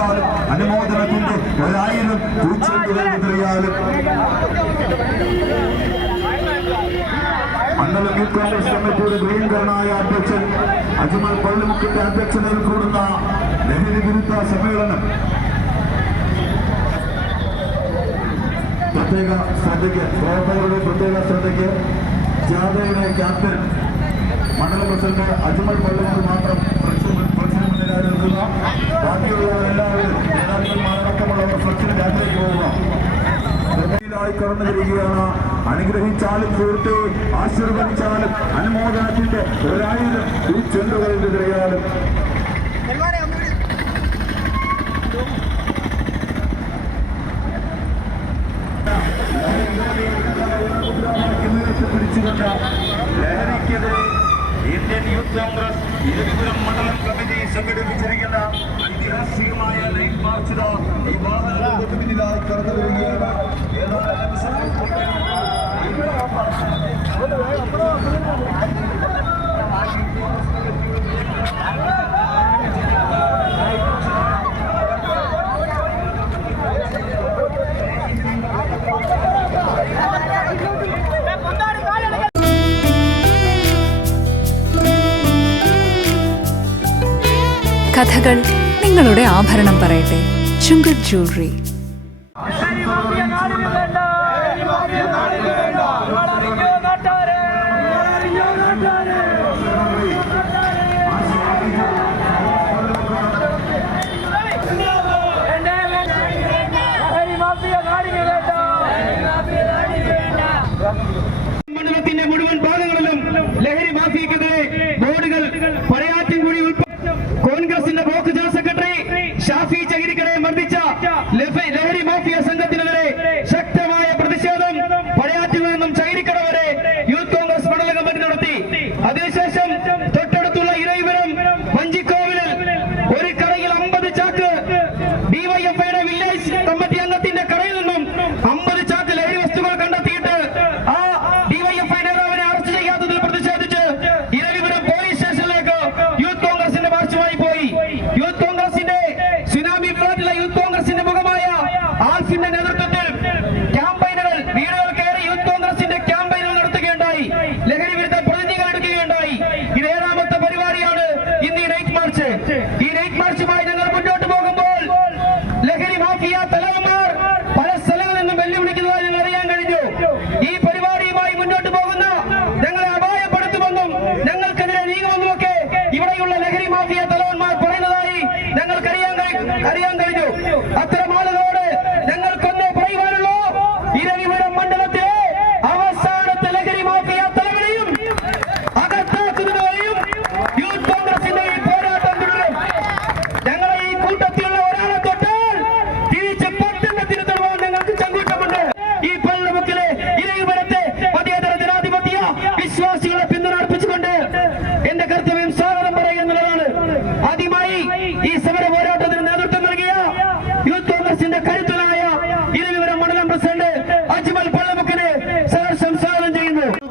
വിളിച്ചാലും അനുമോദനത്തിന്റെ ഒരായിരം പൂച്ചെണ്ടുകൾ വിതറിയാലും മണ്ഡലം യൂത്ത് കോൺഗ്രസ് കമ്മിറ്റിയുടെ പ്രിയങ്കരനായ അധ്യക്ഷൻ അജ്മൽ പള്ളിമുക്കിന്റെ അധ്യക്ഷതയിൽ കൂടുന്ന ലഹരി വിരുദ്ധ സമ്മേളനം. പ്രത്യേക ശ്രദ്ധയ്ക്ക് പ്രവർത്തകരുടെ പ്രത്യേക ശ്രദ്ധയ്ക്ക് ജാഥയുടെ ക്യാപ്റ്റൻ മണ്ഡല പ്രസിഡന്റ് അജ്മൽ പള്ളിമുക്ക് മാത്രം നിൽക്കുന്ന ബാക്കിയുള്ളവർ എല്ലാവരും നേതാക്കന്മാരടക്കമുള്ളവർ ഫ്ലക്സിന് ബാക്കിലേക്ക് പോവുക ായി കടന്നു വരികയാണ്. അനുഗ്രഹിച്ചാലും ആശീർവദിച്ചാലും അനുമോദനത്തിന്റെ ഒരായിരം ഈ ചെണ്ടുകളുടെ തിരയാലും ലഹരിക്കെതിരെ ഇന്ത്യൻ യൂത്ത് കോൺഗ്രസ് ഇരുപുരം മണ്ഡലം കമ്മിറ്റി സംഘടിപ്പിച്ചിരിക്കുന്ന ഐതിഹാസികമായ ലൈഫ് മാർച്ച് ഈ വാഹനങ്ങൾക്ക് പിന്നിലായി കടന്നു വരികയാണ്. ഏതാനും നിമിഷങ്ങൾക്കുള്ളിൽ കഥകൾ നിങ്ങളുടെ ആഭരണം പറയട്ടെ. ചുങ്കത് ജ്വല്ലറി. കോൺഗ്രസിന്റെ ബ്ലോക്ക് ജനറൽ സെക്രട്ടറി ഷാഫി ചകിരിക്കരെ മർദ്ദിച്ച ലഫ- ലഹരി മാഫിയ സംഘത്തിനെതിരെ ലഹരി വിരുദ്ധ പ്രതിനിധികൾ എടുക്കുകയുണ്ടായി. ഇത് ഏഴാമത്തെ പരിപാടിയാണ് ഇന്ന് ഈ നൈറ്റ് മാർച്ച്. ഈ നൈറ്റ് മാർച്ചുമായി ഞങ്ങൾ മുന്നോട്ട് പോകുമ്പോൾ ലഹരി മാഫിയ തലവന്മാർ പല സ്ഥലങ്ങളിൽ നിന്നും വെല്ലുവിളിക്കുന്നതായി ഞങ്ങൾ അറിയാൻ കഴിഞ്ഞു. ഈ പരിപാടിയുമായി മുന്നോട്ട് പോകുന്ന ഞങ്ങളെ അപായപ്പെടുത്തുമെന്നും ഞങ്ങൾക്കെതിരെ നീങ്ങുമെന്നുമൊക്കെ ഇവിടെയുള്ള ലഹരി മാഫിയ തലവന്മാർ പറയുന്നതായി ഞങ്ങൾക്ക് അറിയാൻ അറിയാൻ കഴിഞ്ഞു. അത്തരം ആളുകളോട്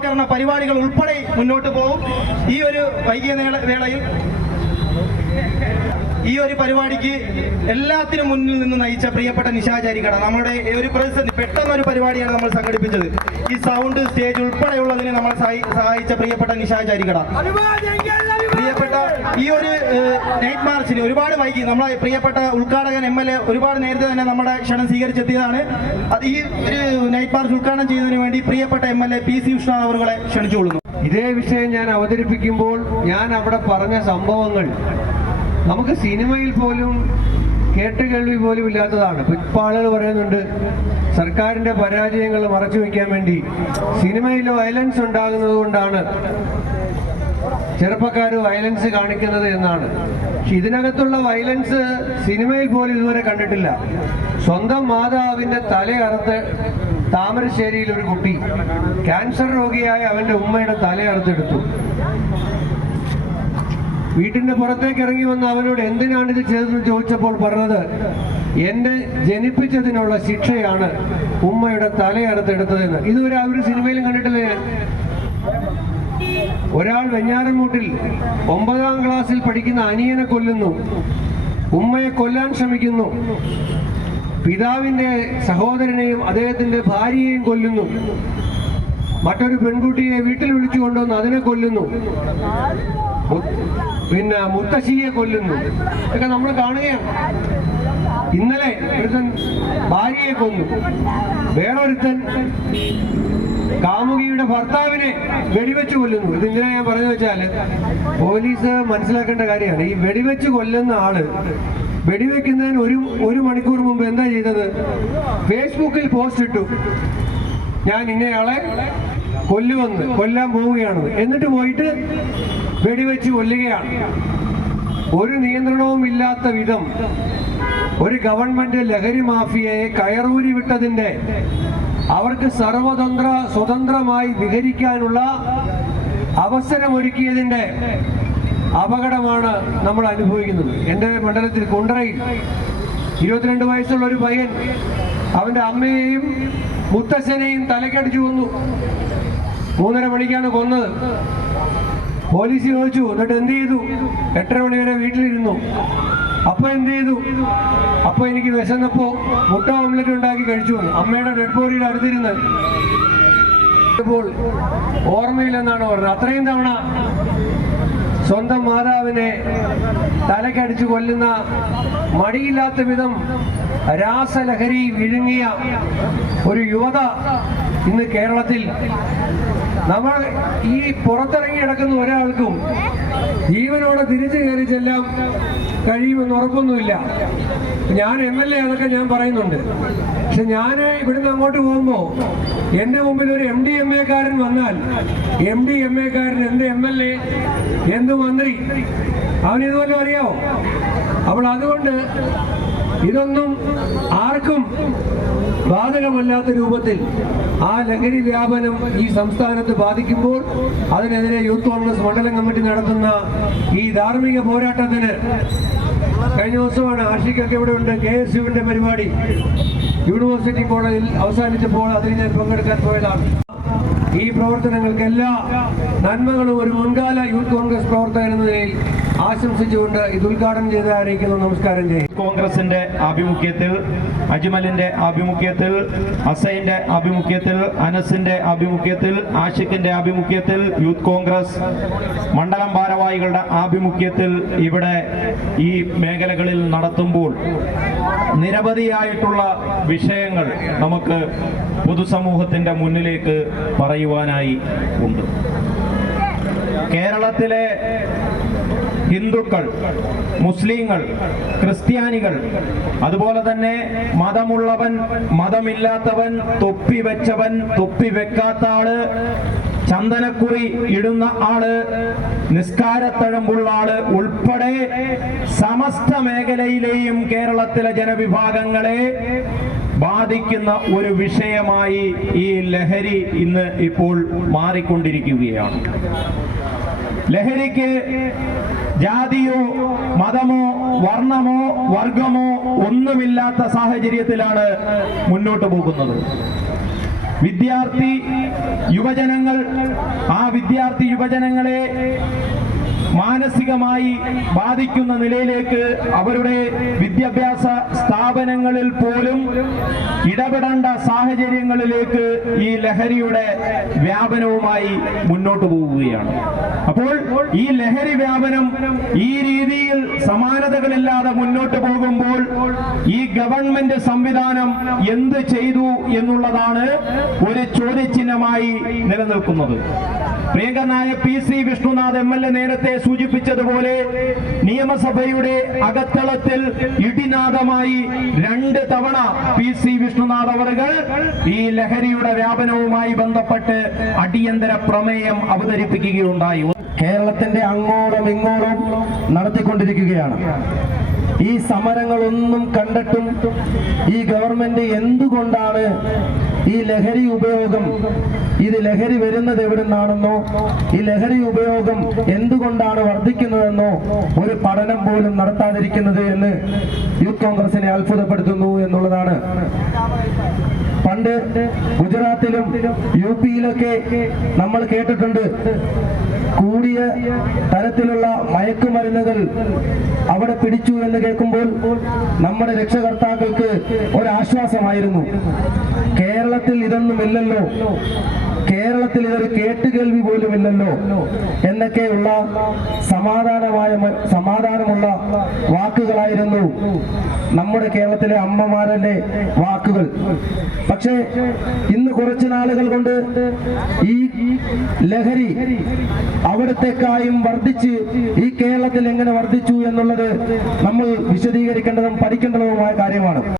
ബോധവൽക്കരണ പരിപാടികൾ ഉൾപ്പെടെ മുന്നോട്ട് പോകും. ഈ ഒരു വൈകിയ വേളയിൽ ഈ ഒരു പരിപാടിക്ക് എല്ലാത്തിനും മുന്നിൽ നിന്ന് നയിച്ച പ്രിയപ്പെട്ട നിശാചാരികട നമ്മുടെ ഒരു പ്രതിസന്ധി പെട്ടെന്ന് ഒരു പരിപാടിയാണ് നമ്മൾ സംഘടിപ്പിച്ചത്. ഈ സൗണ്ട് സ്റ്റേജ് ഉൾപ്പെടെയുള്ളതിന് നമ്മൾ സഹായിച്ച പ്രിയപ്പെട്ട നിശാചാരികട പ്രിയപ്പെട്ട ഈ ഒരു നൈറ്റ് മാർച്ചിന് ഒരുപാട് വൈകി നമ്മളെ പ്രിയപ്പെട്ട ഉദ്ഘാടകൻ എം എൽ എ ഒരുപാട് നേരത്തെ തന്നെ നമ്മുടെ ക്ഷണം സ്വീകരിച്ചെത്തിയതാണ്. അത് ഈ ഒരു നൈറ്റ് മാർച്ച് ഉദ്ഘാടനം ചെയ്യുന്നതിന് വേണ്ടി പ്രിയപ്പെട്ട M L A P C ഉഷ്ണ അവറുകളെ ക്ഷണിച്ചുകൊള്ളുന്നു ഇതേ വിഷയം ഞാൻ അവതരിപ്പിക്കുമ്പോൾ ഞാൻ അവിടെ പറഞ്ഞ സംഭവങ്ങൾ നമുക്ക് സിനിമയിൽ പോലും കേട്ടുകേൾവി പോലും ഇല്ലാത്തതാണ്. ഇപ്പൊ ആളുകൾ പറയുന്നുണ്ട് സർക്കാരിന്റെ പരാജയങ്ങൾ മറച്ചു വെക്കാൻ വേണ്ടി സിനിമയിൽ വയലൻസ് ഉണ്ടാകുന്നത് കൊണ്ടാണ്. ചെറുപ്പക്കാർ വയലൻസ് കാണിക്കുന്നത് എന്നാണ്. ഇതിനകത്തുള്ള വയലൻസ് സിനിമയിൽ പോലും ഇതുവരെ കണ്ടിട്ടില്ല. സ്വന്തം മാതാവിന്റെ തലയറുത്ത് താമരശ്ശേരിയിൽ ഒരു കുട്ടി ക്യാൻസർ രോഗിയായ അവന്റെ ഉമ്മയുടെ തലയറുത്തെടുത്തു. വീട്ടിന്റെ പുറത്തേക്ക് ഇറങ്ങി വന്ന അവനോട് എന്തിനാണ് ഇത് ചെയ്തതെന്ന് ചോദിച്ചപ്പോൾ പറഞ്ഞത് എന്നെ ജനിപ്പിച്ചതിനുള്ള ശിക്ഷയാണ് ഉമ്മയുടെ തലയറുത്തെടുത്തതെന്ന്. ഇതുവരെ ആ ഒരു സിനിമയിലും കണ്ടിട്ടില്ല ഒരാൾ വെഞ്ഞാറമൂട്ടിൽ ഒമ്പതാം ക്ലാസ്സിൽ പഠിക്കുന്ന അനിയനെ കൊല്ലുന്നു. ഉമ്മയെ കൊല്ലാൻ ശ്രമിക്കുന്നു. പിതാവിന്റെ സഹോദരനെയും അദ്ദേഹത്തിന്റെ ഭാര്യയെയും കൊല്ലുന്നു. മറ്റൊരു പെൺകുട്ടിയെ വീട്ടിൽ വിളിച്ചു കൊണ്ടുവന്ന് അതിനെ കൊല്ലുന്നു. പിന്നെ മുത്തശ്ശിയെ കൊല്ലുന്നു. ഇതൊക്കെ നമ്മൾ കാണുകയാണ്. ഇന്നലെ ഒരുത്തൻ ഭാര്യയെ കൊന്നു. വേറൊരുത്തൻ കാമുകിയുടെ ഭർത്താവിനെ വെടിവെച്ച് കൊല്ലുന്നു. ഇത് എന്തിനാ ഞാൻ പറഞ്ഞു വെച്ചാൽ പോലീസ് മനസ്സിലാക്കേണ്ട കാര്യമാണ്. ഈ വെടിവെച്ച് കൊല്ലുന്ന ആൾ വെടിവെക്കുന്നതിന് ഒരു ഒരു മണിക്കൂർ മുമ്പ് എന്താ ചെയ്തത്? ഫേസ്ബുക്കിൽ പോസ്റ്റ് ഇട്ടു. ഞാൻ ഇന്നയാളെ കൊല്ലുവന്ന് കൊല്ലാൻ പോവുകയാണ് എന്നിട്ട് പോയിട്ട് വെടിവെച്ച് കൊല്ലുകയാണ്. ഒരു നിയന്ത്രണവും ഇല്ലാത്ത വിധം ഒരു ഗവൺമെന്റ് ലഹരി മാഫിയയെ കയറൂരി വിട്ടതിന്റെ അവർക്ക് സർവതന്ത്ര സ്വതന്ത്രമായി വിഹരിക്കാനുള്ള അവസരമൊരുക്കിയതിന്റെ അപകടമാണ് നമ്മൾ അനുഭവിക്കുന്നത്. എന്റെ മണ്ഡലത്തിൽ കുണ്ടറയിൽ ഇരുപത്തിരണ്ട് വയസ്സുള്ള ഒരു പയ്യൻ അവന്റെ അമ്മയെയും മുത്തശ്ശനെയും തലക്കടിച്ചു കൊന്നു. മൂന്നര മണിക്കാണ് കൊന്നത്. പോലീസ് ചോദിച്ചു എന്നിട്ട് എന്ത് ചെയ്തു? എട്ടര മണി വരെ വീട്ടിലിരുന്നു. അപ്പൊ എന്ത് ചെയ്തു? അപ്പൊ എനിക്ക് വിശന്നപ്പോ മുട്ട ഓംലെറ്റ് ഉണ്ടാക്കി കഴിച്ചു അമ്മയുടെ ഡെഡ് ബോഡിയുടെ അടുത്തിരുന്ന്. ഓർമ്മയില്ലെന്നാണ് പറഞ്ഞത്. അത്രയും തവണ സ്വന്തം മാതാവിനെ തലക്കടിച്ചു കൊല്ലുന്ന മടിയില്ലാത്ത വിധം രാസലഹരി വിഴുങ്ങിയ ഒരു യുവത ഇന്ന് കേരളത്തിൽ നമ്മൾ ഈ പുറത്തിറങ്ങി കിടക്കുന്ന ഒരാൾക്കും ജീവനോടെ തിരിച്ചു കയറി ചെല്ലാം കഴിയുമെന്ന് ഉറപ്പൊന്നുമില്ല. ഞാൻ എം എൽ എ അതൊക്കെ ഞാൻ പറയുന്നുണ്ട്. പക്ഷെ ഞാൻ ഇവിടുന്ന് അങ്ങോട്ട് പോകുമ്പോൾ എന്റെ മുമ്പിൽ ഒരു എം ഡി എം എക്കാരൻ വന്നാൽ എം ഡി എം എക്കാരൻ എന്ത് എം എൽ എ എന്ത് മന്ത്രി? അവനിതുപോലെ അറിയാവോ? അപ്പോൾ അതുകൊണ്ട് ഇതൊന്നും ആർക്കും ബാധകമല്ലാത്ത രൂപത്തിൽ ആ ലഹരി വ്യാപനം ഈ സംസ്ഥാനത്ത് ബാധിക്കുമ്പോൾ അതിനെതിരെ യൂത്ത് കോൺഗ്രസ് മണ്ഡലം കമ്മിറ്റി നടത്തുന്ന ഈ ധാർമ്മിക പോരാട്ടത്തിന് കഴിഞ്ഞ ദിവസമാണ് ആഷിക്കൊക്കെ ഇവിടെ ഉണ്ട്. കെ എസ് യുവിന്റെ പരിപാടി. യൂണിവേഴ്സിറ്റി കോളേജിൽ അവസാനിച്ചപ്പോൾ അതിൽ ഞാൻ പങ്കെടുക്കാൻ പോയതാണ്. ഈ പ്രവർത്തനങ്ങൾക്ക് എല്ലാ നന്മകളും ഒരു മുൻകാല യൂത്ത് കോൺഗ്രസ് പ്രവർത്തകൻ എന്ന നിലയിൽ ആശംസിച്ചുകൊണ്ട് ഇത് ഉദ്ഘാടനം ചെയ്ത് അറിയിക്കുന്നു നമസ്കാരം ചെയ്യും കോൺഗ്രസിന്റെ ആഭിമുഖ്യത്തിൽ അജ്മലിന്റെ ആഭിമുഖ്യത്തിൽ അസൈന്റെ ആഭിമുഖ്യത്തിൽ അനസിന്റെ ആഭിമുഖ്യത്തിൽ ആഷിഖിന്റെ ആഭിമുഖ്യത്തിൽ യൂത്ത് കോൺഗ്രസ് മണ്ഡലം ഭാരവാഹികളുടെ ആഭിമുഖ്യത്തിൽ ഇവിടെ ഈ മേഖലകളിൽ നടത്തുമ്പോൾ നിരവധിയായിട്ടുള്ള വിഷയങ്ങൾ നമുക്ക് പൊതുസമൂഹത്തിന്റെ മുന്നിലേക്ക് പറയുവാനായി ഉണ്ട്. കേരളത്തിലെ ഹിന്ദുക്കൾ മുസ്ലിങ്ങൾ ക്രിസ്ത്യാനികൾ അതുപോലെ തന്നെ മതമുള്ളവൻ മതമില്ലാത്തവൻ തൊപ്പി വെച്ചവൻ തൊപ്പി വെക്കാത്ത ആൾ ചന്ദനക്കുറി ഇടുന്ന ആൾ നിസ്കാരത്തഴമ്പുള്ള ആൾ ഉൾപ്പെടെ സമസ്ത മേഖലയിലെയും കേരളത്തിലെ ജനവിഭാഗങ്ങളെ ബാധിക്കുന്ന ഒരു വിഷയമായി ഈ ലഹരി ഇന്ന് ഇപ്പോൾ മാറിക്കൊണ്ടിരിക്കുകയാണ്. ലഹരിക്ക് ജാതിയോ മതമോ വർണമോ വർഗമോ ഒന്നുമില്ലാത്ത സാഹചര്യത്തിലാണ് മുന്നോട്ട് പോകുന്നത്. വിദ്യാർത്ഥി യുവജനങ്ങൾ ആ വിദ്യാർത്ഥി യുവജനങ്ങളെ മാനസികമായി ബാധിക്കുന്ന നിലയിലേക്ക് അവരുടെ വിദ്യാഭ്യാസ സ്ഥാപനങ്ങളിൽ പോലും ഇടപെടേണ്ട സാഹചര്യങ്ങളിലേക്ക് ഈ ലഹരിയുടെ വ്യാപനവുമായി മുന്നോട്ട് പോവുകയാണ്. അപ്പോൾ ഈ ലഹരി വ്യാപനം ഈ രീതിയിൽ സമാനതകളില്ലാതെ മുന്നോട്ട് പോകുമ്പോൾ ഈ ഗവൺമെന്റ് സംവിധാനം എന്ത് ചെയ്തു എന്നുള്ളതാണ് ഒരു ചോദ്യചിഹ്നമായി നിലനിൽക്കുന്നത്. പ്രിയങ്കരനായ P C Vishnunath M L A നേരത്തെ സൂചിപ്പിച്ചതുപോലെ നിയമസഭയുടെ അകത്തളത്തിൽ ഇടിനാഥമായി രണ്ട് തവണ പി സി വിഷ്ണുനാഥ് അവറുകൾ ഈ ലഹരിയുടെ വ്യാപനവുമായി ബന്ധപ്പെട്ട് അടിയന്തര പ്രമേയം അവതരിപ്പിക്കുകയുണ്ടായി. കേരളത്തിന്റെ അങ്ങോളം ഇങ്ങോളം നടത്തിക്കൊണ്ടിരിക്കുകയാണ്. ഈ സമരങ്ങളൊന്നും കണ്ടിട്ടും ഈ ഗവൺമെന്റ് എന്തുകൊണ്ടാണ് ഈ ലഹരി ഉപയോഗം ഇത് ലഹരി വരുന്നത് എവിടെ നിന്നാണെന്നോ ഈ ലഹരി ഉപയോഗം എന്തുകൊണ്ടാണ് വർദ്ധിക്കുന്നതെന്നോ ഒരു പഠനം പോലും നടത്താതിരിക്കുന്നത് എന്ന് യൂത്ത് കോൺഗ്രസിനെ അത്ഭുതപ്പെടുത്തുന്നു എന്നുള്ളതാണ്. പണ്ട് ഗുജറാത്തിലും യു പിയിലൊക്കെ നമ്മൾ കേട്ടിട്ടുണ്ട്. കൂടിയ തരത്തിലുള്ള മയക്കുമരുന്നുകൾ അവിടെ പിടിച്ചു എന്ന് കേൾക്കുമ്പോൾ നമ്മുടെ രക്ഷകർത്താക്കൾക്ക് ഒരാശ്വാസമായിരുന്നു. കേരളത്തിൽ ഇതൊന്നുമില്ലല്ലോ. കേരളത്തിൽ ഇതൊരു കേട്ടുകേൾവി പോലുമില്ലല്ലോ എന്നൊക്കെയുള്ള സമാധാനമായ സമാധാനമുള്ള വാക്കുകളായിരുന്നു നമ്മുടെ കേരളത്തിലെ അമ്മമാരുടെ വാക്കുകൾ. പക്ഷേ ഇന്ന് കുറച്ച് നാളുകൾ കൊണ്ട് ഈ ലഹരി അവിടത്തേക്കായും വർദ്ധിച്ച് ഈ കേരളത്തിൽ എങ്ങനെ വർദ്ധിച്ചു എന്നുള്ളത് നമ്മൾ വിശദീകരിക്കേണ്ടതും പഠിക്കേണ്ടതുമായ കാര്യമാണ്.